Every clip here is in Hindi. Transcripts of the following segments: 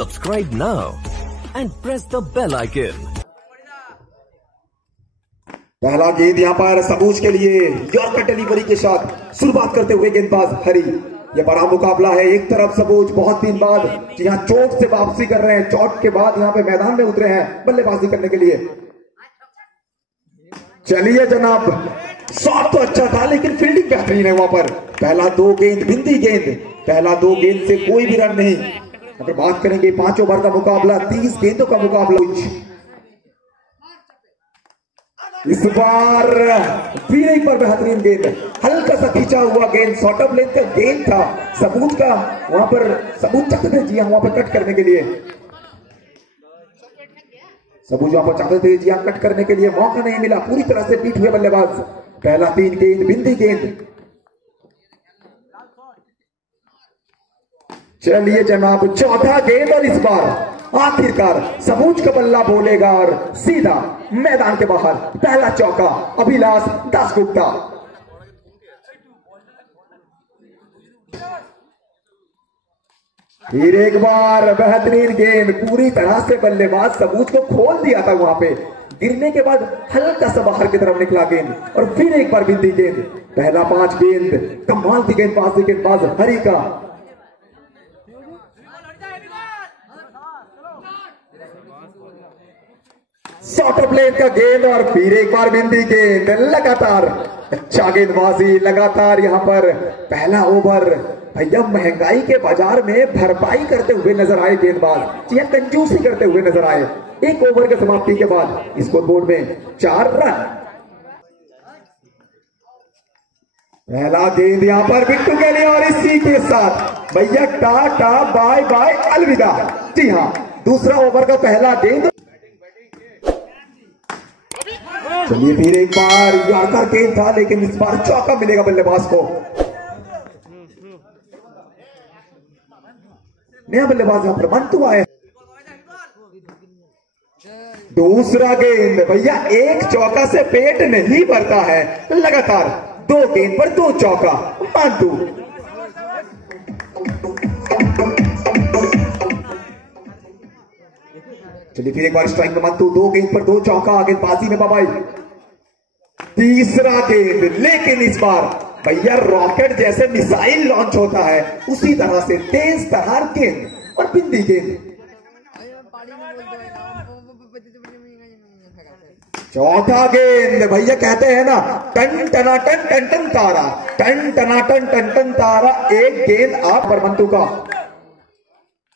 Subscribe now and press the bell icon. पहला गेंद यहाँ पर सबूज के लिए यॉर्कर डिलीवरी के साथ शुरुआत करते हुए गेंदबाज हरी। यह बड़ा मुकाबला है। एक तरफ सबूज बहुत दिन बाद यहाँ चोट से वापसी कर रहे हैं, चोट के बाद यहाँ पे मैदान में उतरे हैं बल्लेबाजी करने के लिए। चलिए जनाब, शॉट तो अच्छा था लेकिन फील्डिंग बेहतरीन है वहां पर। पहला 2 गेंद बिंदी गेंद, पहला 2 गेंद से कोई भी रन नहीं। अगर बात करेंगे 5 ओवर का मुकाबला, 30 गेंदों का मुकाबला। इस बार फिर एक बार बेहतरीन गेंद, हल्का सा खींचा हुआ गेंद, शॉर्ट ऑफ लेंथ का गेंद था सबूज का। वहां पर सबूज चाहते थे जी हाँ वहां पर कट करने के लिए, सबूज वहां पर चाहते थे जी हाँ कट करने के लिए, मौका नहीं मिला। पूरी तरह से पीट हुए बल्लेबाज। पहला 3 गेंद बिंदी गेंद। चलिए जनाब, चौथा गेंद और इस बार आखिरकार सबूज का बल्ला बोलेगा और सीधा मैदान के बाहर। पहला चौका अभिलाष दासगुप्ता। फिर एक बार बेहतरीन गेंद, पूरी तरह से बल्लेबाज सबूज को खोल दिया था वहां पे। गिरने के बाद हल्का सा बाहर की तरफ निकला गेंद और फिर एक बार बिंदी गेंद। पहला 5 गेंद कमाल की गेंदबाज हरी का। शॉर्ट ऑफ लेंथ का गेंद और फिर एक बार बिंदी गेंद। लगातार अच्छा गेंदबाजी, लगातार यहाँ पर पहला ओवर भैया महंगाई के बाजार में भरपाई करते हुए नजर आए गेंदबाज, या कंजूसी करते हुए नजर आए। 1 ओवर के समाप्ति के बाद स्कोर बोर्ड में 4 रन। पहला गेंद यहाँ पर बिट्टू के लिए और इसी के साथ भैया टाटा बाय बाय अलविदा। जी हाँ, दूसरा ओवर का पहला गेंद। चलिए फिर एक बार यॉर्कर गेंद था लेकिन इस बार चौका मिलेगा बल्लेबाज को। नया बल्लेबाज यहां पर मंतु आए। दूसरा गेंद भैया, एक चौका से पेट नहीं भरता है। लगातार 2 गेंद पर 2 चौका मंतु। चलिए फिर एक बार स्ट्राइक में मंतु, 2 गेंद पर 2 चौका गेंदबाजी में बाबाई। तीसरा गेंद, लेकिन इस बार भैया रॉकेट जैसे मिसाइल लॉन्च होता है उसी तरह से तेज तरार गेंद और बिंदी गेंद। चौथा गेंद भैया, कहते हैं ना टन टनाटन टन टन तारा, टन टनाटन टन टन तारा। एक गेंद आप पर मंतु का।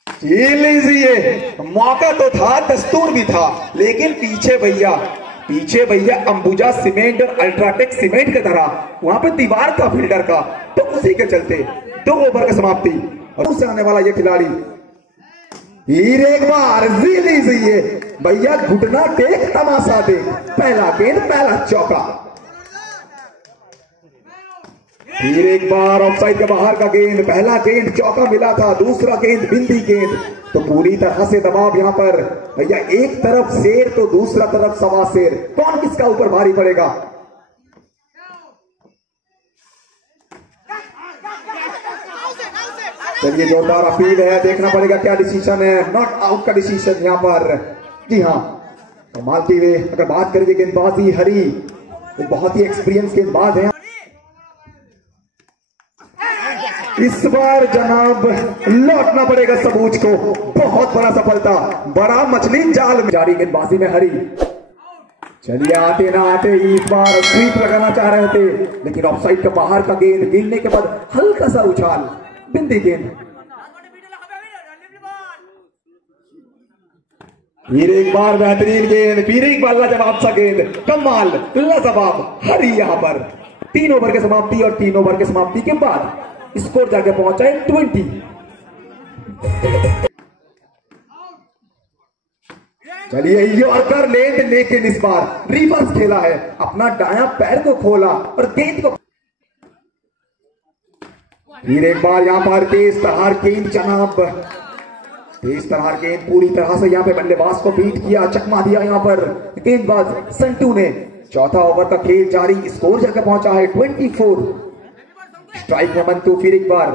लीजिए, मौका तो था, दस्तूर भी था, लेकिन पीछे भैया अंबुजा सीमेंट और अल्ट्राटेक सीमेंट की तरह वहां पे दीवार का फील्डर का, तो उसी के चलते 2 ओवर की समाप्ति। और उससे आने वाला ये खिलाड़ी फिर एक बार लीजिए भैया, घुटना टेक तमाशा देख। पहला गेंद पहला चौका। फिर एक बार ऑफसाइड के बाहर का गेंद। पहला गेंद चौका मिला था, दूसरा गेंद बिंदी गेंद। तो पूरी तरह से दबाव यहां पर भैया, एक तरफ शेर तो दूसरा तरफ सवा शेर। कौन किसका ऊपर भारी पड़ेगा? चलिए जोरदार अपील है, देखना पड़ेगा क्या डिसीजन है। नॉट आउट का डिसीजन यहां पर। जी हाँ, कमाल की वे अगर बात करेंगे गेंदबाजी हरी, तो बहुत ही एक्सपीरियंस गेंदबाज है। इस बार जनाब लौटना पड़ेगा सबूज को। बहुत बड़ा सफलता, बड़ा मछली जाल में। जारी गेंदबाजी में हरी। चलिए आते ना आते ही इस बार स्वीप लगाना चाह रहे थे, लेकिन ऑफसाइड के बाहर का गेंद। गिरने के बाद हल्का सा उछाल, बिंदी गेंद। फिर एक बार बेहतरीन गेंद, फिर एक बार लाजवाब सा गेंद, कमाल लाजवाब हरी। यहां पर 3 ओवर की समाप्ति और 3 ओवर की समाप्ति के बाद स्कोर जाके पहुंचा है 20। चलिए यॉर्कर लेंथ, लेकिन इस बार रिवर्स खेला है, अपना दायां पैर को खोला और गेंद को। फिर एक बार यहां पर तेज तरार गेंद जनाब, तेज तरार गेंद पूरी तरह से यहां पे बल्लेबाज को बीट किया, चकमा दिया यहां पर गेंदबाज संटू ने। चौथा ओवर का खेल जारी, स्कोर जाकर पहुंचा है 24। स्ट्राइक में मंतु। फिर एक बार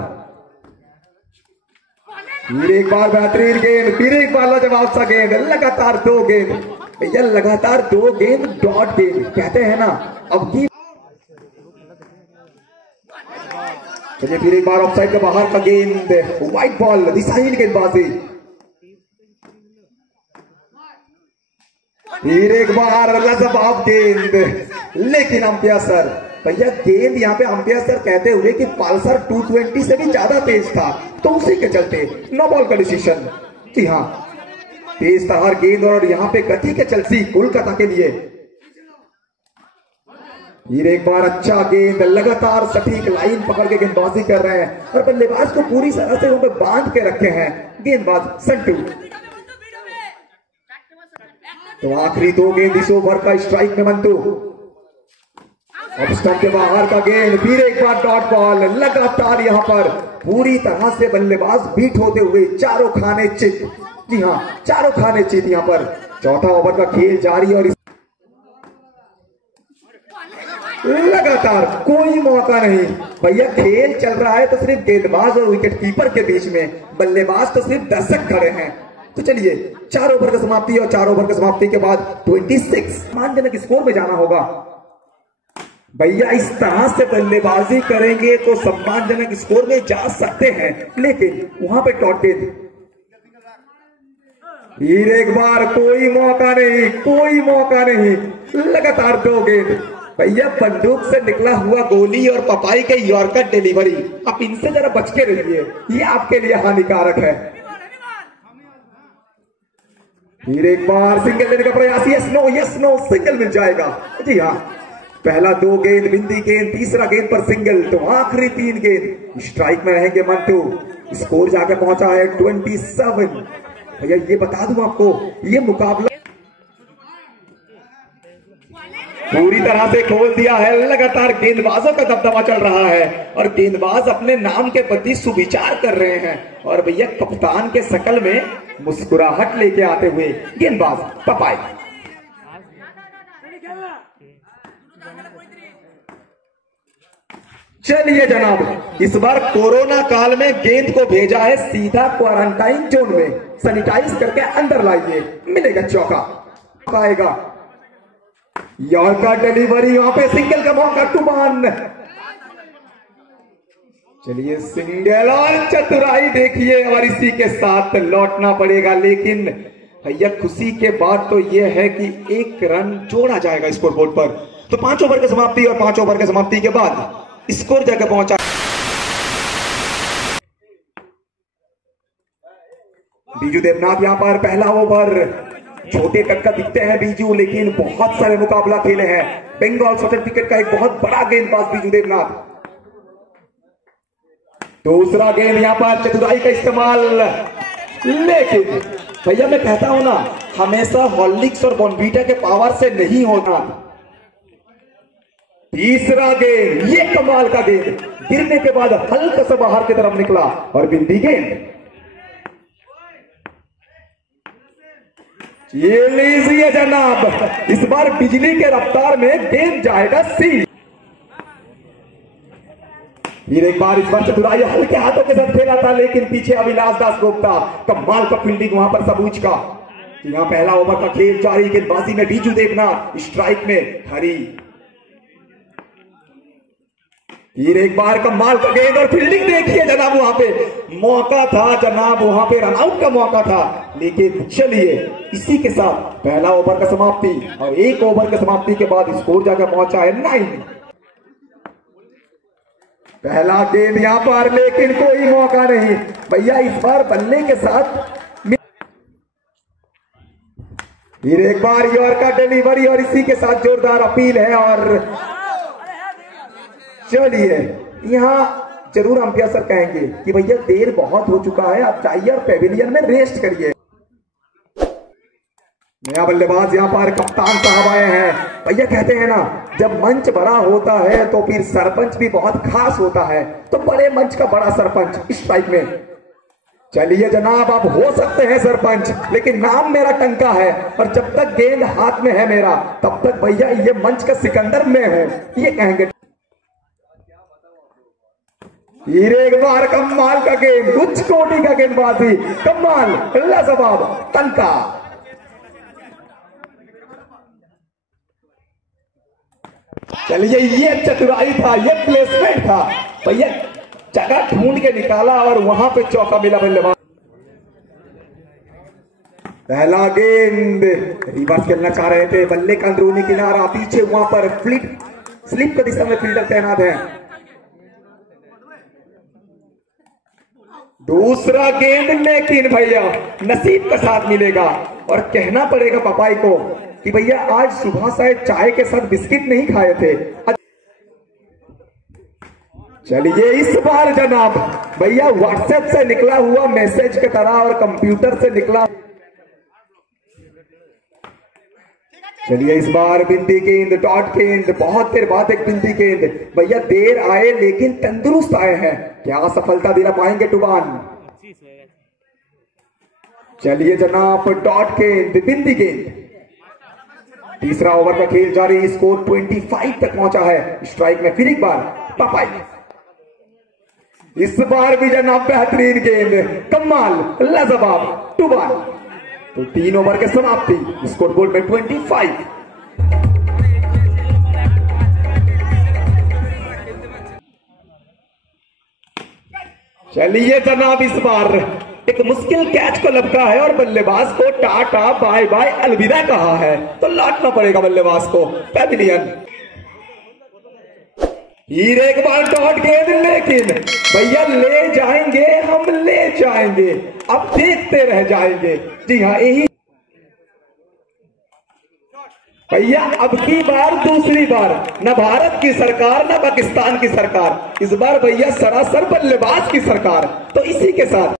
फिर एक बार बेहतरीन गेंद, फिर एक बार लाजवाब सा गेंद, लगातार 2 गेंद भैया, लगातार 2 गेंद डॉट गेंद कहते हैं ना। अब की चलिए फिर एक बार ऑफसाइड के बाहर का गेंद, व्हाइट बॉल, दिशाहीन गेंदबाजी। फिर एक बार लाजवाब गेंद, लेकिन अंपायर सर भैया गेंद यहाँ पे अंपायर सर कहते हुए कि पल्सर 220 से भी ज्यादा तेज था, तो उसी के चलते नो बॉल का डिसीजन। जी हाँ, तेज तहार गेंद और यहाँ पे गति के चलती कोलकाता के लिए। फिर एक बार अच्छा गेंद, लगातार सटीक लाइन पकड़ के गेंदबाजी कर रहे हैं और बल्लेबाज को पूरी तरह से वहां पे बांध के रखे हैं गेंदबाज संटू। तो आखिरी 2 गेंद इस ओवर का स्ट्राइक में मंटू। अब स्टंप के बाहर का गेंद, फिर एक बार डॉट बॉल, लगातार यहां पर पूरी तरह से बल्लेबाज बीट होते हुए चारों खाने चित। जी हाँ, चारों खाने चित यहां पर। चौथा ओवर का खेल जारी और लगातार कोई मौका नहीं भैया, खेल चल रहा है तो सिर्फ गेंदबाज और विकेट कीपर के बीच में, बल्लेबाज तो सिर्फ दर्शक खड़े हैं। तो चलिए 4 ओवर का समाप्ति और 4 ओवर की समाप्ति के बाद 26 सम्मानजनक स्कोर में जाना होगा भैया। इस तरह से बल्लेबाजी करेंगे तो सम्मानजनक स्कोर में जा सकते हैं, लेकिन वहां पे डॉट गेंद। फिर एक बार कोई मौका नहीं, कोई मौका नहीं, लगातार 2 गेंद भैया। बंदूक से निकला हुआ गोली और पपाई के यॉर्कर डिलीवरी, आप इनसे जरा बच के रहिए, ये आपके लिए हानिकारक है। फिर एक बार सिंगल लेने का प्रयास, यस नो सिंगल मिल जाएगा। जी हाँ, पहला 2 गेंद बिंदी गेंद, तीसरा गेंद पर सिंगल, तो आखिरी 3 गेंद स्ट्राइक में रहेंगे मंटू। स्कोर जाके पहुंचा है 27 भैया। ये बता दूं आपको, ये मुकाबला पूरी तरह से खोल दिया है। लगातार गेंदबाजों का दबदबा चल रहा है और गेंदबाज अपने नाम के प्रति सुविचार कर रहे हैं। और भैया कप्तान के शकल में मुस्कुराहट लेके आते हुए गेंदबाज पपाई। चलिए जनाब, इस बार कोरोना काल में गेंद को भेजा है सीधा क्वारंटाइन जोन में, सैनिटाइज करके अंदर लाइए, मिलेगा चौका। आएगा यॉर्कर डिलीवरी, वहां पे सिंगल का मौका, टुमान। चलिए सिंगल और चतुराई देखिए, और इसी के साथ लौटना पड़ेगा। लेकिन भैया खुशी के बाद तो यह है कि 1 रन जोड़ा जाएगा स्कोरबोर्ड पर। तो 5 ओवर की समाप्ति और 5 ओवर की समाप्ति के बाद स्कोर जगह पहुंचा। बीजू देवनाथ यहां पर पहला ओवर, छोटे कद का दिखते हैं बीजू, लेकिन बहुत सारे मुकाबला खेले हैं। बंगाल सर्टिफिकेट का एक बहुत बड़ा गेंदबाज बीजू देवनाथ। दूसरा गेंद यहां पर चतुराई का इस्तेमाल, लेकिन भैया मैं कहता हूं ना, हमेशा हॉर्लिक्स और बॉर्नवीटा के पावर से नहीं होता। तीसरा गेंद, ये कमाल का गेंद, गिरने के बाद हल्का सा बाहर की तरफ निकला और बिंदी गेंद। ये लीजिए जनाब, इस बार बिजली के रफ्तार में गेंद जाएगा सी। फिर एक बार, इस बार चतुराई हल्के हाथों के साथ खेला था, लेकिन पीछे अविनाश दास गुप्ता, कमाल का फील्डिंग वहां पर सबूज का। यहां पहला ओवर का खेल जारी, गेंदबाजी में बीजू देवनाथ, स्ट्राइक में हरी। फिर एक बार कमाल का गेंद और फील्डिंग देखिए जनाब, वहां पे मौका था जनाब, वहां पे रनआउट का मौका था। लेकिन चलिए इसी के साथ पहला ओवर का समाप्ति और 1 ओवर की समाप्ति के बाद स्कोर जाकर पहुंचा है 9। पहला गेंद यहां पर, लेकिन कोई मौका नहीं भैया, इस बार बल्ले के साथ। फिर एक बार यॉर्कर डिलीवरी और इसी के साथ जोरदार अपील है। और चलिए यहां जरूर अंपायर सर कहेंगे कि भैया देर बहुत हो चुका है, आप जाइए और पेविलियन में रेस्ट करिए। नया बल्लेबाज यहां पर कप्तान साहब आए हैं। भैया कहते हैं ना, जब मंच बड़ा होता है तो फिर सरपंच भी बहुत खास होता है, तो बड़े मंच का बड़ा सरपंच स्ट्राइक में। चलिए जनाब, आप हो सकते हैं सरपंच, लेकिन नाम मेरा टंका है, और जब तक गेंद हाथ में है मेरा, तब तक भैया ये मंच का सिकंदर मैं हूं, ये कहेंगे। फिर एक बार कमाल का गेंद, उच्च कोटि का गेंदबाजी, कमाल, लाजवाब, तनका। चलिए ये चतुराई था, ये प्लेसमेंट था भैया, जगह ढूंढ के निकाला और वहां पे चौका मिला बल्लेबाज। पहला गेंद, रिवर्स खेलना चाह रहे थे, बल्ले का अंदरूनी किनारा, पीछे वहां पर स्लिप की दिशा में फील्डर तैनात है। दूसरा गेंद, लेकिन भैया नसीब का साथ मिलेगा और कहना पड़ेगा पपाई को कि भैया आज सुबह शायद चाय के साथ बिस्किट नहीं खाए थे। चलिए इस बार जनाब भैया व्हाट्सएप से निकला हुआ मैसेज की तरह और कंप्यूटर से निकला। चलिए इस बार बिंदी गेंद, डॉट गेंद, बहुत देर बाद एक बिंदी गेंद, भैया देर आए लेकिन तंदुरुस्त आए हैं, क्या सफलता दिला पाएंगे टुबान। चलिए जनाब डॉट गेंद, बिंदी गेंद। तीसरा ओवर का खेल जारी, स्कोर 25 तक पहुंचा है। स्ट्राइक में फिर एक बार पपाई, इस बार भी जनाब बेहतरीन गेंद, कमाल, लाजवाब, टुबान। तो 3 ओवर के समाप्ति, स्कोर बोर्ड में 25। चलिए जनाब इस बार एक मुश्किल कैच को लपका है और बल्लेबाज को टाटा बाय बाय अलविदा कहा है, तो लौटना पड़ेगा बल्लेबाज को पैविलियन। फिर एक बार डॉट गेंद, लेकिन भैया ले जाएंगे, हम ले जाएंगे, अब देखते रह जाएंगे। जी हाँ, यही भैया अब की बार दूसरी बार, न भारत की सरकार न पाकिस्तान की सरकार, इस बार भैया सरासर बल्लेबाज की सरकार। तो इसी के साथ